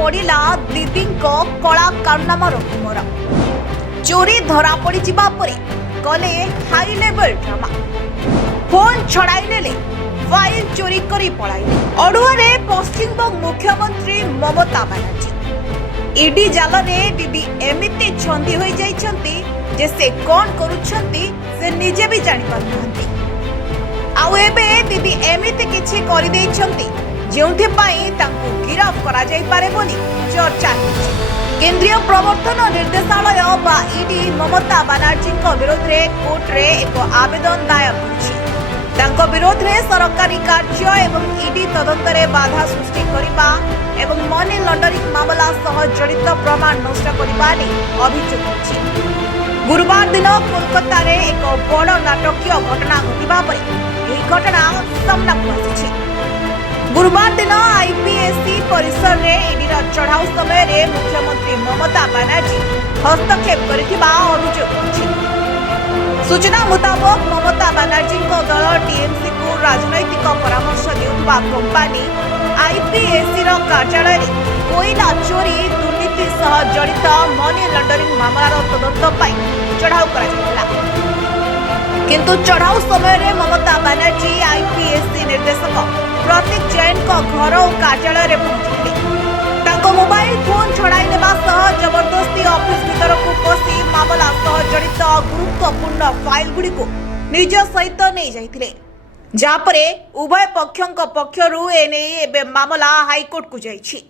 पड़ा दीदी कला कारनामार गुमर चोरी धरा पड़ी कले हाई लेवल ड्रामा फोन छड़ाई नेले फाइल चोरी करी पळाइले अड़ुआरे पश्चिमबंग मुख्यमंत्री ममता बनर्जी ईडी जाल रे दीदी एमिति छंदी होई जाइछंती जे से कोन करूछंती से निजे भी जानि पारनांती आउ एबे दीदी एमिति किछि करि देइछंती जेउथि पई तांकु गिरफ करा जाई पारे बोली चर्चा होछि। केंद्रीय प्रवर्तन निर्देशालय बा ईडी ममता बनर्जी विरोध रे कोर्ट रे एक आवेदन दायर करछि। तांको विरोध रे सरकारी कार्य एवं ईडी तदंत रे बाधा सृष्टि करिबा एवं मनी लॉन्डरिंग मामला सह जड़ित प्रमाण नष्ट करिबा ने अभियोग अछि। गुरुवार दिन कोलकाता रे एक बड़ नाटकीय घटना घटिबा परे एही घटना सामनाକୁ आसिछि। गुरुवार दिन आईपीएससी परिसर रे ईडीर चढ़ाऊ समय रे मुख्यमंत्री ममता बनर्जी हस्तक्षेप करिथिबा अभियोग अछि। सूचना मुताबक ममता बनर्जी दल टीएमसी को राजनैतिक परामर्श देउथबा कंपनी आईपीएससी रो कार्यालय रे कोयला चोरी दुर्नीति सह जड़ित मनी लॉन्डरिंग मामलार तदंत पाई चढ़ाऊ करा जायतिला। किंतु चढ़ाऊ समय रे ममता बनर्जी आईपीएससी निर्देशक प्रतीक जैन को घर और कार्यालय रे पहुंचले। ताको मोबाइल फोन छड़ाई नेबा सह जबरदस्ती ऑफिस भीतर को पसी मामला सह जड़ित गुरुत्वपूर्ण फाइल गुडी को निज सहित नहीं जाइथिले। जापरे उभय पक्षों पक्षरु एने एबे मामला हाईकोर्ट को जाइछि।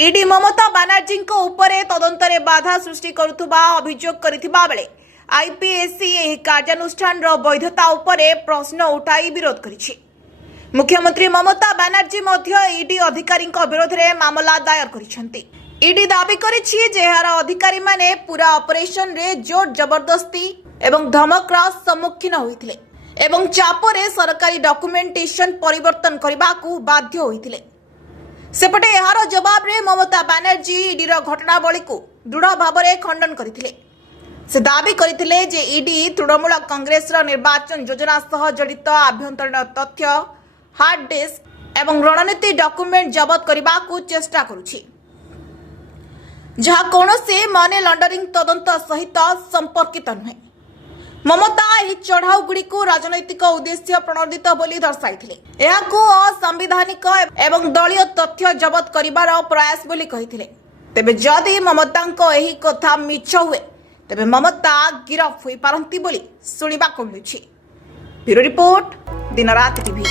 ईडी ममता बनर्जी को ऊपर तदंत रे बाधा सृष्टि करुथबा अभियोग करिथिबा बेले आईपीएससी एही कार्यानुष्ठान रो वैधता ऊपर प्रश्न उठाई विरोध करिछि। मुख्यमंत्री ममता बनर्जी मध्य ईडी अधिकारी विरोध में मामला दायर करिसेंती। ईडी दाबी करिछि जे एहार अधिकारी माने पूरा ऑपरेशन रे जोर जबरदस्ती एवं धमकर सम्मुखीन होइथिले एवं चापरे सरकारी डॉक्यूमेंटेशन परिवर्तन करबाकू बाध्य होइथिले। सेपटे एहार जवाब रे ममता बनर्जी ईडीर घटनावली को दृढ़ भाव में खंडन करथिले। से दाबी करथिले जे ईडी तृणमूल कांग्रेस निर्वाचन योजना सह जड़ित आभ्यंतरीण तथ्य हार्ड डिस्क एवं रणनीति डॉक्यूमेंट जबत करने को चेष्टा करुछि जहाँ कौनसी मनी लॉन्डरिंग तदंत सहित संपर्कित नुहे। ममता एही चढ़ाऊ गुड़ी को राजनैतिक उद्देश्य प्रणोदित बोली दर्शाइथिले। एहाकू असंवैधानिक एवं दलीय तथ्य जबत करिबार प्रयास बोली कहिथिले। तेबे जदि ममतांको एही कथा मिछ हुए तेबे ममता गिरफ होई पारंती बोली सुनिबा को मिलुछि। ब्यूरो रिपोर्ट दिन रात टीवी।